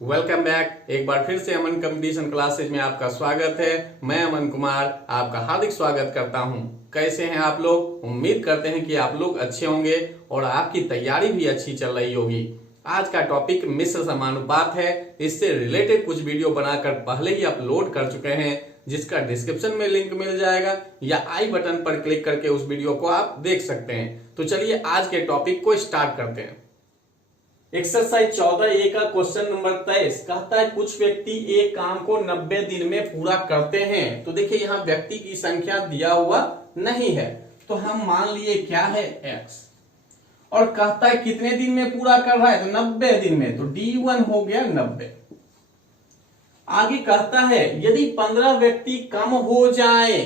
Welcome back. एक बार फिर से अमन कंपटीशन क्लासेज में आपका स्वागत है। मैं अमन कुमार आपका हार्दिक स्वागत करता हूं। कैसे हैं आप लोग? उम्मीद करते हैं कि आप लोग अच्छे होंगे और आपकी तैयारी भी अच्छी चल रही होगी। आज का टॉपिक मिश्र समानुपात है। इससे रिलेटेड कुछ वीडियो बनाकर पहले ही अपलोड कर चुके हैं, जिसका डिस्क्रिप्शन में लिंक मिल जाएगा या आई बटन पर क्लिक करके उस वीडियो को आप देख सकते हैं। तो चलिए आज के टॉपिक को स्टार्ट करते हैं। एक्सरसाइज 14A का क्वेश्चन नंबर 23 कहता है कुछ व्यक्ति एक काम को 90 दिन में पूरा करते हैं। तो देखिए यहाँ व्यक्ति की संख्या दिया हुआ नहीं है, तो हम मान लिए क्या है x, और कहता है कितने दिन में पूरा कर रहा है, तो 90 दिन में, तो D1 हो गया 90। आगे कहता है यदि 15 व्यक्ति कम हो जाए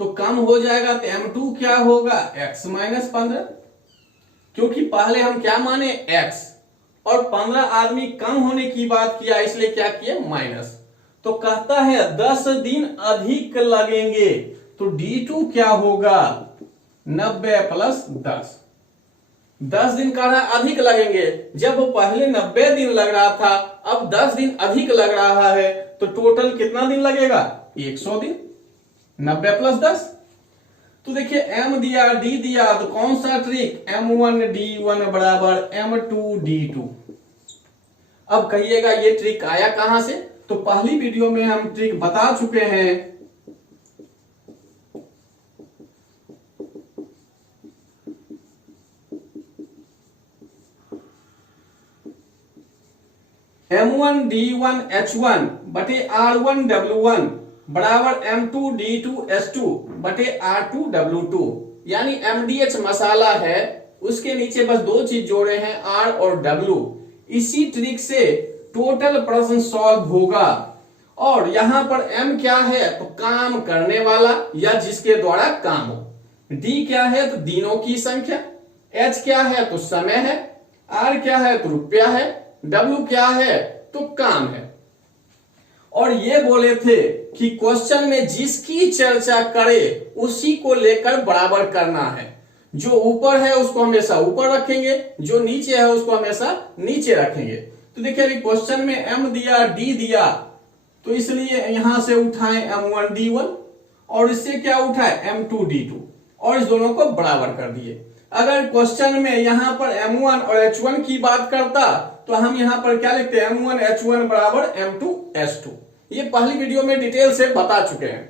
तो कम हो जाएगा, तो M2 क्या होगा x माइनस 15, क्योंकि पहले हम क्या माने x और 15 आदमी कम होने की बात किया, इसलिए क्या किया माइनस। तो कहता है 10 दिन अधिक लगेंगे, तो D2 क्या होगा 90 प्लस 10। 10 दिन का अधिक लगेंगे, जब वो पहले 90 दिन लग रहा था, अब 10 दिन अधिक लग रहा है, तो टोटल कितना दिन लगेगा 100 दिन। 90 प्लस 10, तो देखिए m दिया d दिया, तो कौन सा ट्रिक m1 d1 बराबर m2 d2। अब कहिएगा ये ट्रिक आया कहां से? तो पहली वीडियो में हम ट्रिक बता चुके हैं। m1 d1 h1 बटे r1 w1 बराबर m2 d2 s2 बटे r2 w2, यानी mdh मसाला है, उसके नीचे बस दो चीज जोड़े हैं r और w। इसी ट्रिक से टोटल प्रश्न सॉल्व होगा। और यहां पर m क्या है, तो काम करने वाला या जिसके द्वारा काम हो, d क्या है तो दिनों की संख्या, h क्या है तो समय है, r क्या है तो रुपया है, w क्या है तो काम है। और ये बोले थे कि क्वेश्चन में जिसकी चर्चा करे उसी को लेकर बराबर करना है। जो ऊपर है उसको हमेशा ऊपर रखेंगे, जो नीचे है उसको हमेशा नीचे रखेंगे। तो देखिए अभी क्वेश्चन में m दिया d दिया, तो इसलिए यहां से उठाएं m1 d1 और इससे क्या उठाए m2 d2 और इस दोनों को बराबर कर दिए। अगर क्वेश्चन में यहां पर m1 और h1 की बात करता तो हम यहां पर क्या लिखते हैं m1 h1 बराबर m2 s2। ये पहली वीडियो में डिटेल से बता चुके हैं।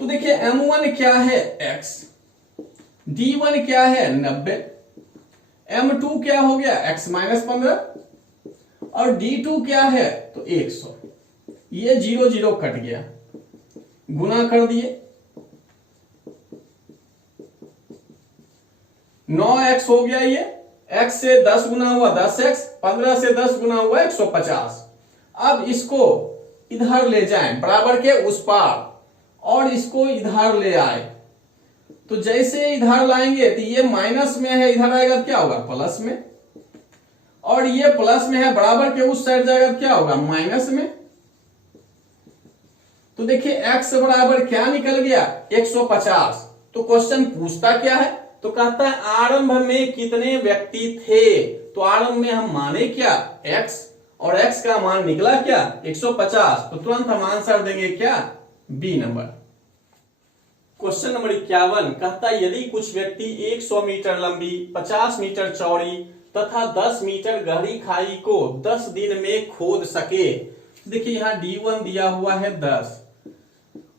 तो देखिए m1 क्या है x, d1 क्या है 90, m2 क्या हो गया x माइनस 15 और d2 क्या है तो 100। ये 0 0 कट गया, गुना कर दिए, 9x हो गया, ये x से 10 गुना हुआ 10x, 15 से 10 गुना हुआ 150। अब इसको इधर ले जाएं बराबर के उस पार और इसको इधर ले आए, तो जैसे इधर लाएंगे तो ये माइनस में है, इधर आएगा तो क्या होगा प्लस में, और ये प्लस में है बराबर के उस साइड जाएगा तो क्या होगा माइनस में। तो देखिए x बराबर क्या निकल गया 150। तो क्वेश्चन पूछता क्या है, तो कहता है आरंभ में कितने व्यक्ति थे। तो आरंभ में हम माने क्या x, और x का मान निकला क्या 150, तो तुरंत हम आंसर देंगे क्या बी नंबर। क्वेश्चन नंबर 51 कहता है यदि कुछ व्यक्ति 100 मीटर लंबी, 50 मीटर चौड़ी तथा 10 मीटर गहरी खाई को 10 दिन में खोद सके। देखिए यहाँ D1 दिया हुआ है 10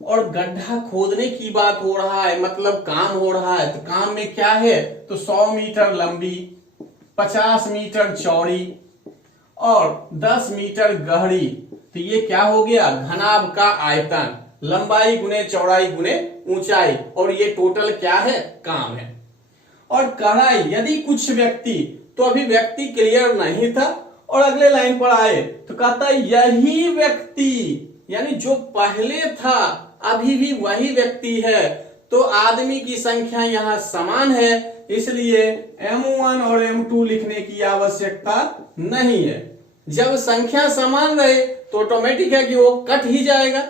और गड्ढा खोदने की बात हो रहा है, मतलब काम हो रहा है। तो काम में क्या है, तो 100 मीटर लंबी, 50 मीटर चौड़ी और 10 मीटर गहरी। तो ये क्या हो गया घनाभ का आयतन, लंबाई गुने चौड़ाई गुने ऊंचाई, और ये टोटल क्या है काम है। और कह रहा है यदि कुछ व्यक्ति, तो अभी व्यक्ति क्लियर नहीं था और अगले लाइन पर आए तो कहता है यही व्यक्ति, यानी जो पहले था अभी भी वही व्यक्ति है। तो आदमी की संख्या यहां समान है, इसलिए m1 और m2 लिखने की आवश्यकता नहीं है। जब संख्या समान रहे तो ऑटोमेटिक है कि वो कट ही जाएगा।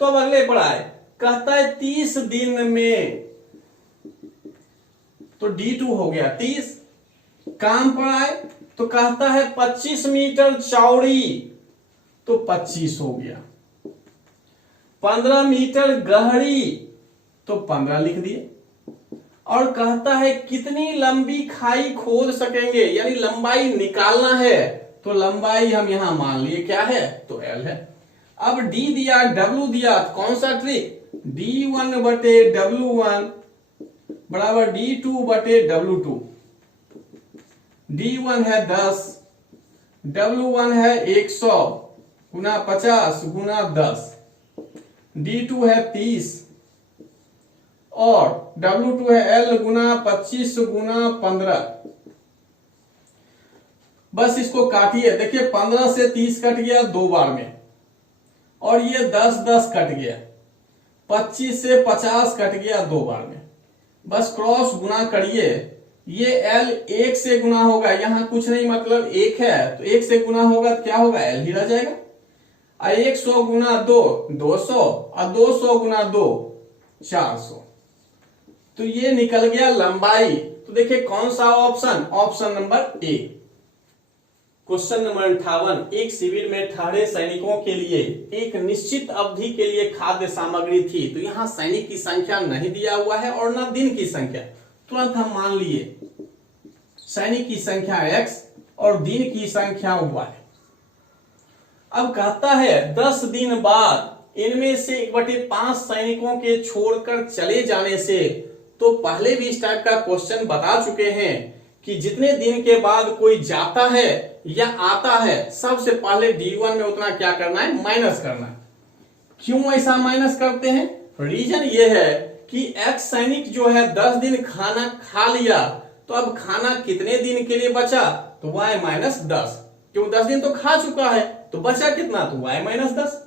तो अब अगले पर आए, कहता है 30 दिन में, तो D2 हो गया 30। काम पर आए तो कहता है 25 मीटर चौड़ी तो 25 हो गया। 15 मीटर गहरी तो 15 लिख दिए। और कहता है कितनी लंबी खाई खोद सकेंगे, यानी लंबाई निकालना है, तो लंबाई हम यहां मान लिए क्या है, तो L है। अब D दिया, W दिया, कौन सा ट्रिक, D1 बटे W1 बराबर D2 बटे W2। D1 है 10, W1 है 100 गुना 50 गुना 10, D2 है 30 और W2 है L गुना 25 गुना 15। बस इसको काटिए, देखिए 15 से 30 कट गया 2 बार में, और ये 10 कट गया, 25 से 50 कट गया 2 बार में। बस क्रॉस गुना करिए, ये L 1 से गुना होगा, यहां कुछ नहीं मतलब 1 है, तो 1 से गुना होगा तो क्या होगा, L ही रह जाएगा। 100 गुना 2 200 और 200 गुना 2 400, तो ये निकल गया लंबाई। तो देखिए कौन सा option, option number A. Question number 58, एक शिविर में ठहरे सैनिकों के लिए एक निश्चित अवधि के लिए खाद्य सामग्री थी। तो यहां सैनिक की संख्या नहीं दिया हुआ है और ना दिन की संख्या, तुरंत हम मान लिए सैनिक की संख्या x और दिन की संख्या y। अब कहता है 10 दिन बाद इनमें से 1/5 सैनिकों के छोड़कर चले जाने से, तो पहले भी इस टाइप का क्वेश्चन बता चुके हैं कि जितने दिन के बाद कोई जाता है या आता है, सबसे पहले D1 में उतना क्या करना है, माइनस करना है। क्यों ऐसा माइनस करते हैं, रीजन ये है कि x सैनिक जो है 10 दिन खाना खा लिया, तो अब खाना कितने दिन के लिए बचा, तो y माइनस 10, क्यों 10 दिन तो खा चुका है, तो बचा कितना, तो y माइनस 10।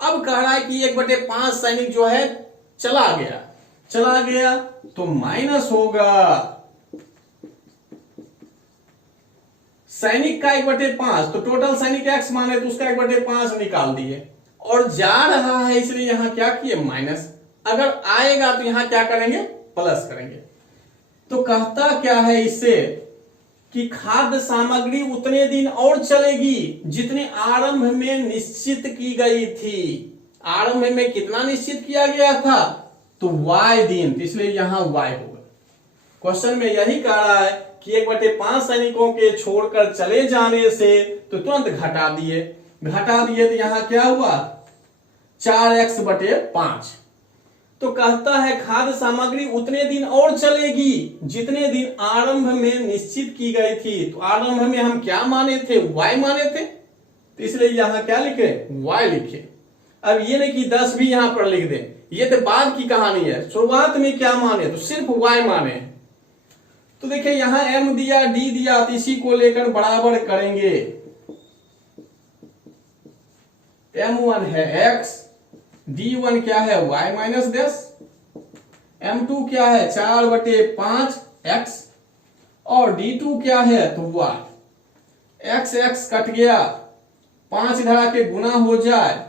अब कह रहा है कि 1/5 सैनिक जो है चला गया तो माइनस होगा सैनिक का 1/5, तो टोटल सैनिक x माने तो उसका 1/5 निकाल दिए, और जा रहा है इसलिए यहां क्या किए, माइनस। अगर आएगा तो यहां क्या करेंगे, प्लस करेंगे। तो कहता क्या है इससे कि खाद्य सामग्री उतने दिन और चलेगी जितने आरंभ में निश्चित की गई थी। आरंभ में कितना निश्चित किया गया था, तो y दिन, तो इसलिए यहां y होगा। क्वेश्चन में यही कह रहा है कि 1/5 सैनिकों के छोड़कर चले जाने से, तो तुरंत घटा दिए तो यहां क्या हुआ, 4x/5। तो कहता है खाद्य सामग्री उतने दिन और चलेगी जितने दिन आरंभ में निश्चित की गई थी। तो आरंभ में हम क्या माने थे, y माने थे, तो इसलिए यहां क्या लिखे, y लिखे। अब ये नहीं कि 10 भी यहां पर लिख दें, ये तो बाद की कहानी है। शुरुआत में क्या माने, तो सिर्फ y माने। तो देखिए यहां m दिया, d दिया, तो इसी को लेकर बराबर करेंगे। m1 है x, d1 क्या है, y माइनस 10, m2 क्या है 4/5 x, और d2 क्या है, तो y। x कट गया, 5 इधर आके गुना हो जाए,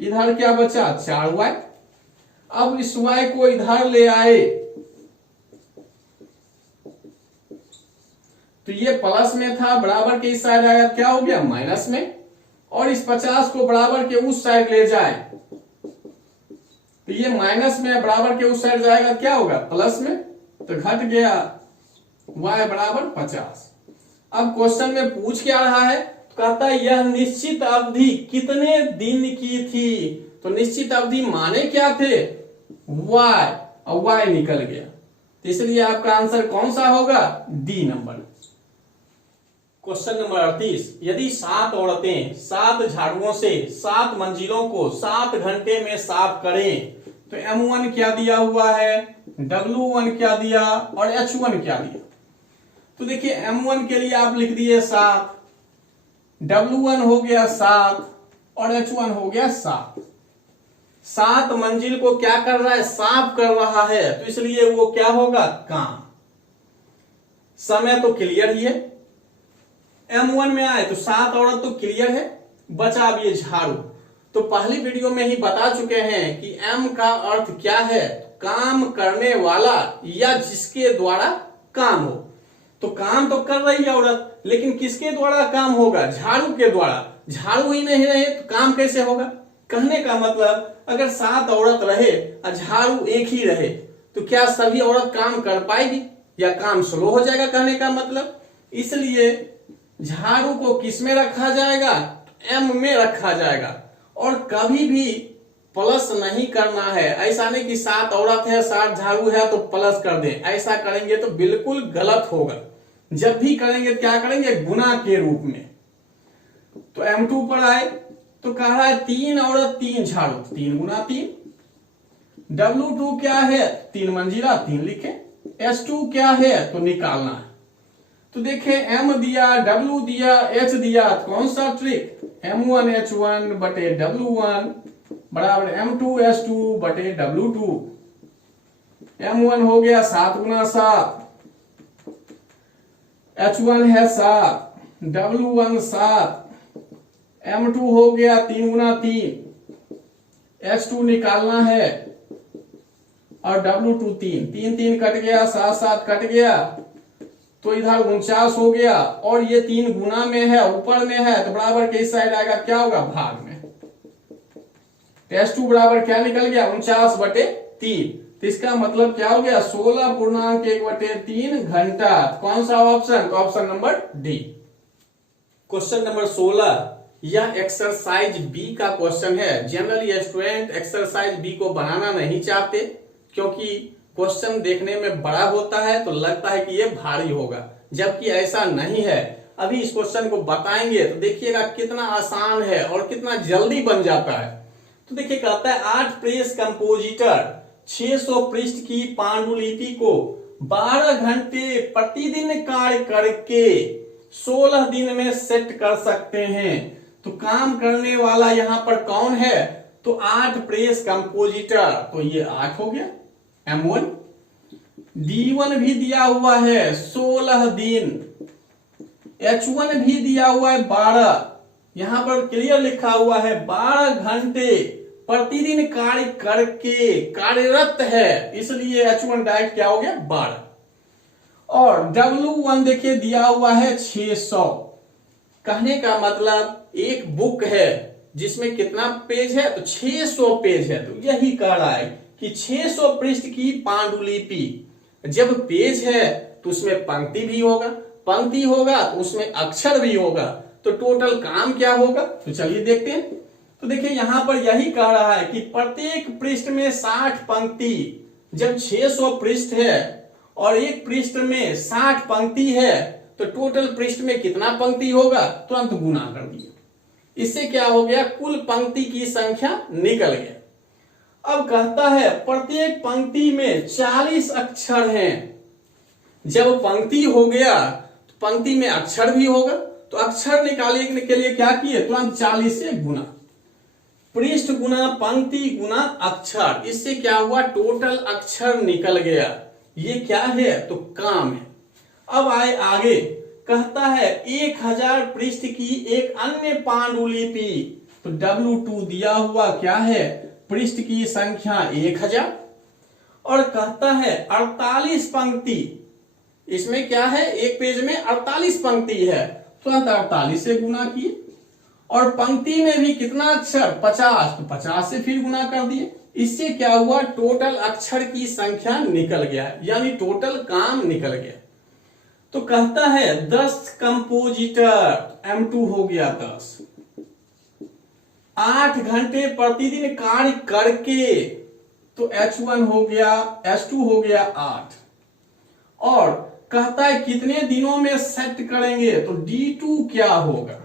इधर क्या बचा, 4y। अब इस y को इधर ले आए, तो ये प्लस में था, बराबर के इस साइड आया, क्या हो गया, माइनस में। और इस 50 को बराबर के उस साइड ले जाए, तो ये माइनस में बराबर के उस साइड जाएगा, क्या होगा, प्लस में, तो घट गया y बराबर 50। अब क्वेश्चन में पूछ क्या रहा है, तो कहता है यह निश्चित अवधि कितने दिन की थी। तो निश्चित अवधि माने क्या थे, y, और y निकल गया, तो इसलिए आपका आंसर कौन सा होगा, डी नंबर। क्वेश्चन नंबर 38, यदि 7 औरतें 7 झाड़ुओं से 7 मंजिलों को 7 घंटे में साफ करें, तो M1 क्या दिया हुआ है, W1 क्या दिया और H1 क्या दिया। तो देखिए M1 के लिए आप लिख दिए 7, W1 हो गया 7 और H1 हो गया 7। 7 मंजिल को क्या कर रहा है, साफ कर रहा है, तो इसलिए वो क्या होगा, काम। समय तो क्लियर ही है, M1 में आए तो 7 औरत तो क्लियर है, बचा अब ये झाड़ू। तो पहली वीडियो में ही बता चुके हैं कि M का अर्थ क्या है, काम करने वाला या जिसके द्वारा काम हो। तो काम तो कर रही है औरत, लेकिन किसके द्वारा काम होगा? झाड़ू के द्वारा। झाड़ू ही नहीं रहे तो काम कैसे होगा? कहने का मतलब अगर 7 औरत रहे और झाड़ू एक ही रहे तो क्या सभी औरत काम कर पाएगी या काम स्लो हो जाएगा? कहने का मतलब इसलिए झाड़ू को किस में रखा जाएगा? एम में रखा जाएगा। और कभी भी प्लस नहीं करना है। ऐसा नहीं कि 7 औरत है 7 झाड़ू है तो प्लस कर दें, ऐसा करेंगे तो बिल्कुल गलत होगा। जब भी करेंगे क्या करेंगे? गुना के रूप में। तो M2 पर आए तो कह रहा है 3 औरत 3 झाड़ू, 3 गुना 3। W2 क्या है? 3 मंजिला, 3 लिखे। S2 क्या है तो निकालना है। तो देखें M दिया, W दिया, H दिया, कौन सा ट्रिक? M1 H1 बटे W1 बराबर M2 S2 बटे W2। M1 हो गया 7 गुना 7, H1 है 7, W1 7, M2 हो गया 3 गुना 3, S2 निकालना है और W2 3, 3 3 कट गया, 7 7 कट गया, तो इधर 49 हो गया। और ये 3 गुना में है, ऊपर में है, तो बराबर के इस साइड आएगा, क्या होगा? भाग में। S2 बराबर क्या निकल गया? 49 बटे 3। तो इसका मतलब क्या हो गया? 16.1 बटे 3 घंटा। कौन सा ऑप्शन? तो option number D. Question number 16, यह एक्सरसाइज बी का क्वेश्चन है। जनरली स्टूडेंट एक्सरसाइज बी को बनाना नहीं चाहते क्योंकि क्वेश्चन देखने में बड़ा होता है तो लगता है कि ये भारी होगा, जबकि ऐसा नहीं है। अभी इस क्वेश्चन को बताएंगे तो देखिएगा कितना आसान है और कितना जल्दी बन जाता है। तो देखिए कहता है 8 प्रेस कंपोजिटर 600 पृष्ठ की पांडुलिपि को 12 घंटे प्रतिदिन कार्य करके 16 दिन में सेट कर सकते हैं। तो काम करने वाला यहां पर कौन है? तो 8 प्रेस कंपोजिटर, तो ये 8 हो गया M1। D1 भी दिया हुआ है 16 दिन, H1 भी दिया हुआ है 12, यहां पर क्लियर लिखा हुआ है 12 घंटे प्रतिदिन कार्य करके कार्यरत है, इसलिए H1 डायरेक्ट क्या हो गया? 12। और W1 देखिए दिया हुआ है 600। कहने का मतलब एक बुक है जिसमें कितना पेज है? तो 600 पेज है। तो यही कह रहा है कि 600 पृष्ठ की पांडुलिपि, जब पेज है तो उसमें पंक्ति भी होगा, पंक्ति होगा तो उसमें अक्षर भी होगा, तो टोटल काम क्या होगा? तो चलिए देखते हैं। तो देखिए यहां पर यही कह रहा है कि प्रत्येक पृष्ठ में 60 पंक्ति, जब 600 पृष्ठ है और एक पृष्ठ में 60 पंक्ति है तो टोटल पृष्ठ में कितना पंक्ति होगा? तुरंत गुना कर दिया। इससे क्या हो गया? कुल पंक्ति की संख्या निकल गया। अब कहता है प्रत्येक पंक्ति में 40 अक्षर हैं। जब पंक्ति हो गया तो पंक्ति में अक्षर भी होगा, तो अक्षर निकालने के लिए क्या किए? तुरंत 40 से गुना, पृष्ठ गुना पंक्ति गुना अक्षर, इससे क्या हुआ? टोटल अक्षर निकल गया। ये क्या है? तो काम है। अब आए आगे, कहता है 1000 पृष्ठ की एक अन्य पांडुलिपि, तो W2 दिया हुआ क्या है? पृष्ठ की संख्या 1000। और कहता है 48 पंक्ति, इसमें क्या है? एक पेज में 48 पंक्ति है, तुरंत 48 से गुना किए। और पंक्ति में भी कितना अक्षर? 50, तो 50 से फिर गुना कर दिए। इससे क्या हुआ? टोटल अक्षर की संख्या निकल गया, यानी टोटल काम निकल गया। तो कहता है 10 कंपोजिटर, M2 हो गया 10, 8 घंटे प्रतिदिन कार्य करके, तो H1 हो गया, S2 हो गया 8। और कहता है कितने दिनों में सेट करेंगे? तो D2 क्या होगा?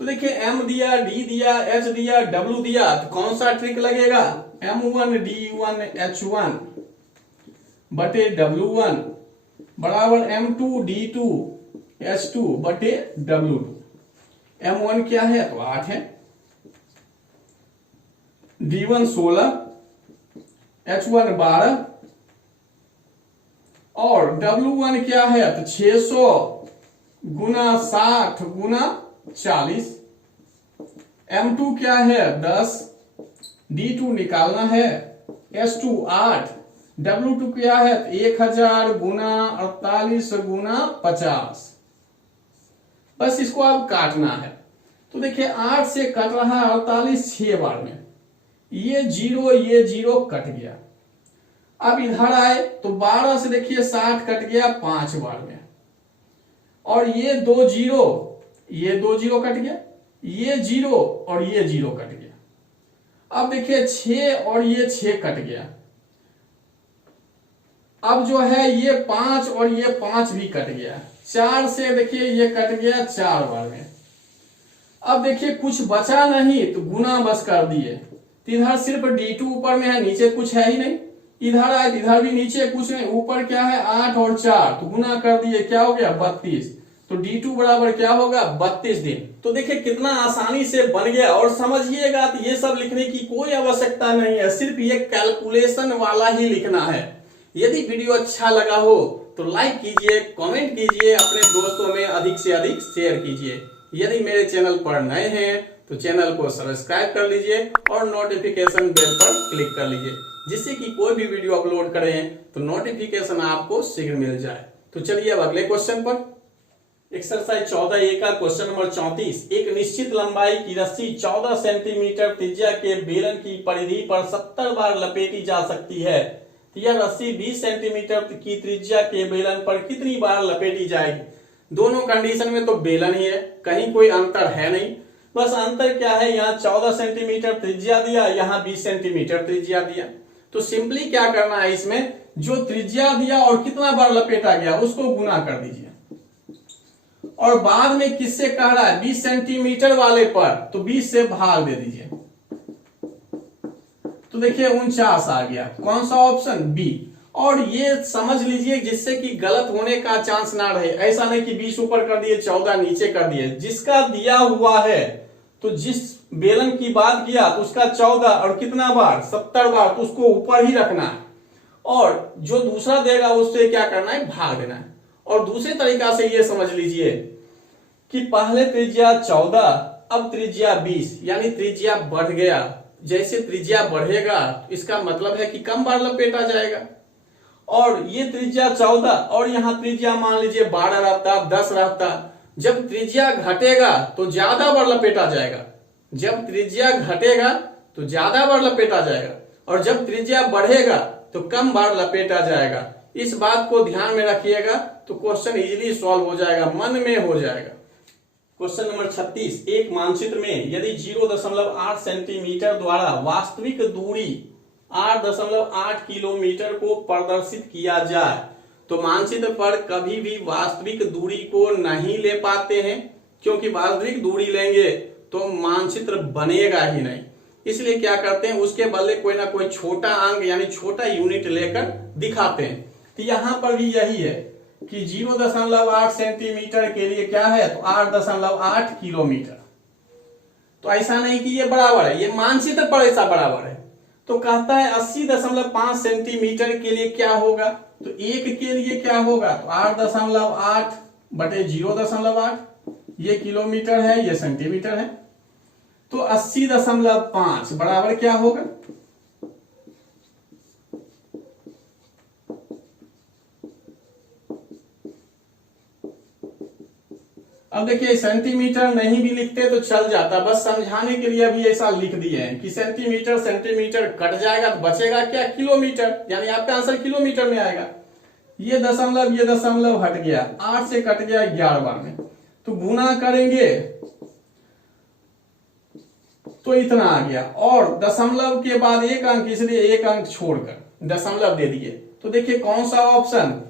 तो देखिए M दिया, D दिया, H दिया, W दिया, तो कौन सा ट्रिक लगेगा? M1 D1 H1 बटे W1 बराबर M2 D2 H2 बटे W2। M1 क्या है? तो 8 है, D1 16, H1 12 और W1 क्या है? तो 600 गुना 60 गुना 40। M2 क्या है? 10, D2 निकालना है, S2 8, W2 क्या है? 1000 गुना 48 गुना 50। बस इसको अब काटना है। तो देखिए 8 से कट रहा है 48 6 बार में, ये जीरो कट गया। अब इधर आए तो 12 से देखिए 60 कट गया 5 बार में, और ये 2 जीरो कट गया, ये जीरो और ये जीरो कट गया। अब देखिए 6 और ये 6 कट गया। अब जो है ये 5 और ये 5 भी कट गया। 4 से देखिए ये कट गया 4 बार में। अब देखिए कुछ बचा नहीं तो गुना बस कर दिए। तो इधर सिर्फ D2 ऊपर में है, नीचे कुछ है ही नहीं। इधर आए इधर भी नीचे कुछ नहीं, ऊपर क्या है 8 और 4, तो गुना कर दिए, क्या हो गया 32। तो D2 बराबर क्या होगा 32 दिन। तो देखिए कितना आसानी से बन गया। और समझिएगा तो ये सब लिखने की कोई आवश्यकता नहीं है, सिर्फ ये कैलकुलेशन वाला ही लिखना है। यदि वीडियो अच्छा लगा हो तो लाइक कीजिए, कमेंट कीजिए, अपने दोस्तों में अधिक से अधिक शेयर कीजिए। यदि मेरे चैनल पर नए हैं तो चैनल को सब्सक्राइब कर लीजिए और नोटिफिकेशन बेल पर क्लिक कर लीजिए, जिससे कि कोई भी वीडियो अपलोड करें तो नोटिफिकेशन आपको शीघ्र मिल जाए। तो चलिए अब अगले क्वेश्चन पर। एक्सरसाइज 14A का क्वेश्चन नंबर 34। एक निश्चित लंबाई की रस्सी 14 सेंटीमीटर त्रिज्या के बेलन की परिधि पर 70 बार लपेटी जा सकती है। तो यह रस्सी 20 सेंटीमीटर की त्रिज्या के बेलन पर कितनी बार लपेटी जाएगी? दोनों कंडीशन में तो बेलन ही है, कहीं कोई अंतर है नहीं। बस अंतर क्या है, यहाँ 14 सेंटीमीटर त्रिज्या दिया, यहाँ 20 सेंटीमीटर त्रिज्या दिया। तो सिंपली क्या करना है, इसमें जो त्रिज्या दिया और कितना बार लपेटा गया उसको गुना कर दीजिए, और बाद में किससे कह रहा है 20 सेंटीमीटर वाले पर, तो 20 से भाग दे दीजिए। तो देखिए 49 आ गया। कौन सा ऑप्शन? बी। और ये समझ लीजिए जिससे कि गलत होने का चांस ना रहे। ऐसा नहीं कि 20 ऊपर कर दिए 14 नीचे कर दिए। जिसका दिया हुआ है तो जिस बेलन की बात किया तो उसका 14 और कितना बार 70 बार, तो उसको ऊपर ही रखना है, और जो दूसरा देगा उससे क्या करना है भाग देना है। और दूसरे तरीका से ये समझ लीजिए कि पहले त्रिज्या 14 अब त्रिज्या 20, यानी त्रिज्या बढ़ गया। जैसे त्रिज्या बढ़ेगा तो इसका मतलब है कि कम बार लपेटा जाएगा। और ये त्रिज्या 14 और यहाँ त्रिज्या मान लीजिए 12 रहता 10 रहता। जब त्रिज्या घटेगा तो ज्यादा बार लपेटा जाएगा, जब त्रिज्या घटेगा तो ज्यादा बार लपेटा जाएगा, और जब त्रिज्या बढ़ेगा तो कम बार लपेटा जाएगा। इस बात को ध्यान में रखिएगा तो क्वेश्चन इजीली सॉल्व हो जाएगा, मन में हो जाएगा। Question number 36। एक मानचित्र में यदि 0.8 सेंटीमीटर द्वारा वास्तविक दूरी 8.8 किलोमीटर को प्रदर्शित किया जाए तो मानचित्र पर कभी भी वास्तविक दूरी को नहीं ले पाते हैं, क्योंकि वास्तविक दूरी लेंगे तो मानचित्र बनेगा ही नहीं। इसलिए क्या करते हैं, उसके बदले कोई ना कोई छोटा अंक यानी छोटा यूनिट लेकर दिखाते हैं। तो यहां पर भी यही है कि 0.8 सेंटीमीटर के लिए क्या है, तो 8.8 किलोमीटर। तो ऐसा नहीं कि ये बराबर है, ये मानचित्र पर ऐसा बराबर है। तो कहता है 80.5 सेंटीमीटर के लिए क्या होगा, तो एक के लिए क्या होगा, तो 8.8 बटे 0.8, ये किलोमीटर है ये सेंटीमीटर है। तो 80.5 बराबर क्या होगा, अब देखिए सेंटीमीटर नहीं भी लिखते तो चल जाता, बस समझाने के लिए अभी ऐसा लिख दिए हैं कि सेंटीमीटर सेंटीमीटर कट जाएगा तो बचेगा क्या, किलोमीटर, यानी आपका आंसर किलोमीटर में आएगा। ये दशमलव हट गया, 8 से कट गया 11 बार में, तो गुना करेंगे तो इतना आ गया, और दशमलव के बाद एक अंक, इसलिए एक अंक छोड़कर दशमलव दे दिए। तो देखिए कौन सा ऑप्शन,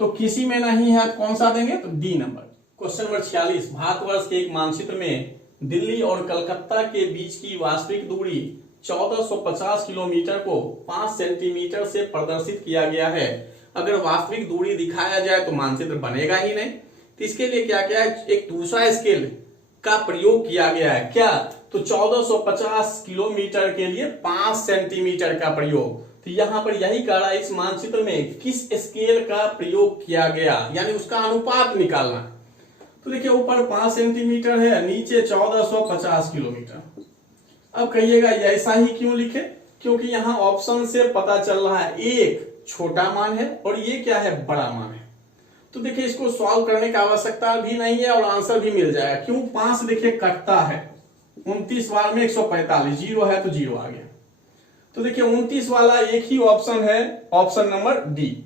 तो किसी में नहीं है, कौन सा देंगे, तो D number. Question number 46। Bharatvarsh के एक मानचित्र में दिल्ली और कलकत्ता के बीच की वास्तविक दूरी 1450 किलोमीटर को 5 सेंटीमीटर से प्रदर्शित किया गया है। अगर वास्तविक दूरी दिखाया जाए तो मानचित्र बनेगा ही नहीं। तो इसके लिए क्या क्या है, एक दूसरा स्केल का प्रयोग किया गया है। क्या, तो 1450 किलोमीटर के लिए 5 सेंटीमीटर का प्रयोग। तो यहां पर यही कह रहा है इस मानचित्र में किस स्केल का प्रयोग किया गया, यानी उसका अनुपात निकालना। तो देखिए ऊपर 5 सेंटीमीटर है, नीचे 1450 किलोमीटर। अब कहिएगा ऐसा ही क्यों लिखे, क्योंकि यहां ऑप्शन से पता चल रहा है एक छोटा मान है और ये क्या है, बड़ा मान है। तो देखिए इसको सॉल्व करने की आवश्यकता भी नहीं है और आंसर भी मिल जाएगा। क्यों, 5 देखिए कटता है 29 बार में 145, जीरो है तो जीरो आ गया। तो देखिए 29 वाला एक ही ऑप्शन है, ऑप्शन नंबर डी।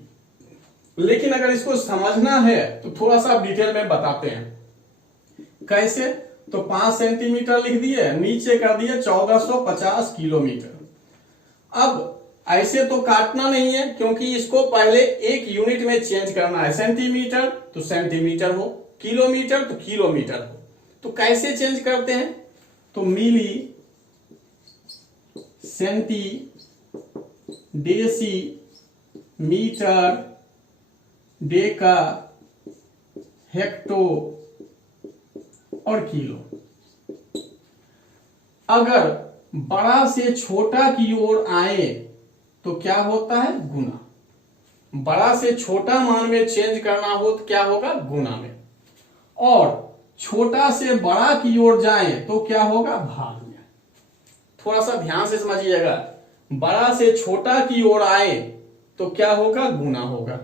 लेकिन अगर इसको समझना है तो थोड़ा सा डिटेल में बताते हैं कैसे। तो 5 सेंटीमीटर लिख दिए, नीचे कर दिए 1450 किलोमीटर। अब ऐसे तो काटना नहीं है क्योंकि इसको पहले एक यूनिट में चेंज करना है। सेंटीमीटर तो सेंटीमीटर हो, किलोमीटर तो किलोमीटर हो। तो कैसे चेंज करते हैं, तो milli, centi, deci, metre, deca, hecto और किलो। अगर बड़ा से छोटा की ओर आए तो क्या होता है, गुना। बड़ा से छोटा मान में चेंज करना हो तो क्या होगा, गुना में। और छोटा से बड़ा की ओर जाए तो क्या होगा, भाग में। थोड़ा सा ध्यान से समझिएगा, बड़ा से छोटा की ओर आए तो क्या होगा, गुना होगा।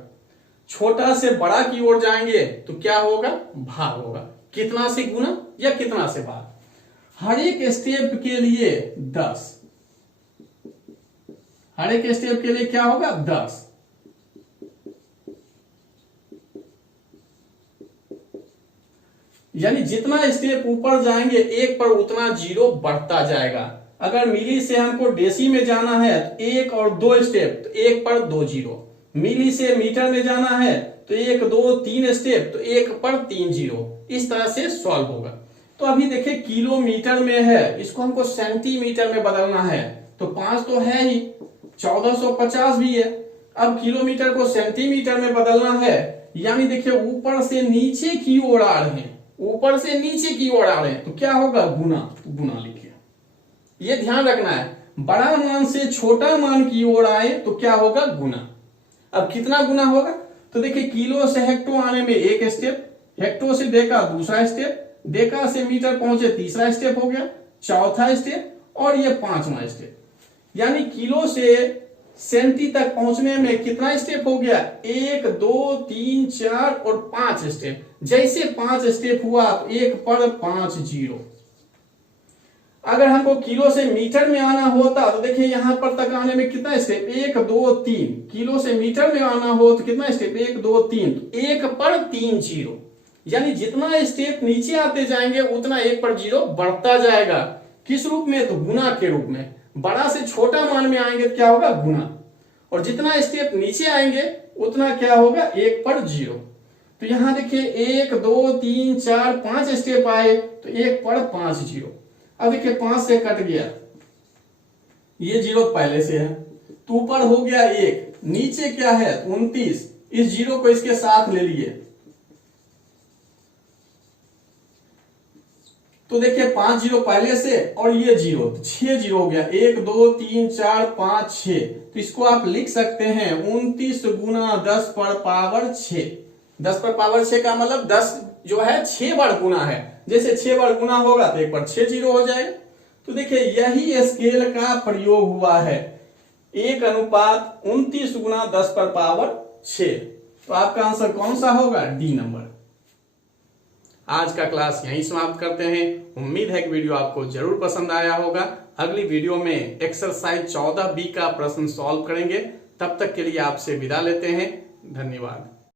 छोटा से बड़ा की ओर जाएंगे तो क्या होगा, भाग होगा। कितना से गुना या कितना से भाग। हर एक स्टेप के लिए 10, हर एक स्टेप के लिए क्या होगा, 10। यानी जितना स्टेप ऊपर जाएंगे एक पर उतना जीरो बढ़ता जाएगा। अगर मिली से हमको डेसी में जाना है तो 1 और 2 स्टेप, तो 1 पर 2 जीरो। मिली से मीटर में जाना है तो 1 2 3 स्टेप, तो 1 पर 3 जीरो। इस तरह से सॉल्व होगा। तो अभी देखिए किलोमीटर में है, इसको हमको सेंटीमीटर में बदलना है। तो 5 तो है ही, 1450 भी है। अब किलोमीटर को सेंटीमीटर में बदलना है, यानी देखिए ऊपर से नीचे की ओर आ रहे हैं, ऊपर से नीचे की ओर आ रहे हैं तो क्या होगा, गुना। तो गुना लिखिए, ये ध्यान रखना है। बड़ा मान से छोटा मान की ओर आए तो क्या होगा, गुना। अब कितना गुना होगा, तो देखिए किलो से हेक्टो आने में 1 स्टेप, हेक्टो से डेका दूसरा स्टेप, डेका से मीटर पहुंचे तीसरा स्टेप हो गया, चौथा स्टेप, और ये 5वां स्टेप। यानी किलो से सेंटी तक पहुंचने में कितना स्टेप हो गया, 1 2 3 4 और 5 स्टेप। जैसे 5 स्टेप हुआ तो 1 पर 5 जीरो। अगर हमको किलो से मीटर में आना होता तो देखिए यहां पर तक आने में कितना स्टेप, 1 2 3। किलो से मीटर में आना हो तो कितना स्टेप, 1 2 3, 1 पर 3 जीरो। यानी जितना स्टेप नीचे आते जाएंगे उतना 1 पर जीरो बढ़ता जाएगा। किस रूप में, तो गुना के रूप में। बड़ा से छोटा मान में आएंगे तो क्या होगा, गुना। और जितना स्टेप नीचे आएंगे उतना क्या होगा, 1 पर जीरो। तो यहां देखिए 1 2 3 4 5 स्टेप आए तो 1 पर 5 जीरो। अब देखिए 5 से कट गया, ये जीरो पहले से है तो ऊपर हो गया 1, नीचे क्या है 29, इस जीरो को इसके साथ ले लिए तो देखिए 5 जीरो पहले से और ये जीरो, तो 6 जीरो हो गया। 1 2 3 4 5 6, तो इसको आप लिख सकते हैं 29 गुना 10 पर पावर 6। 10 पर पावर 6 का मतलब 10 जो है 6 बार गुना है। जैसे 6 बार गुना होगा तो 1 पर 6 जीरो हो जाएगा। तो देखिए यही स्केल का प्रयोग हुआ है, 1:29 गुना 10 पर पावर 6। तो आपका आंसर कौन सा होगा, डी नंबर। आज का क्लास यहीं समाप्त करते हैं। उम्मीद है कि वीडियो आपको जरूर पसंद आया होगा। अगली वीडियो में एक्सरसाइज 14B का प्रश्न सॉल्व करेंगे। तब तक के लिए आपसे विदा लेते हैं। धन्यवाद।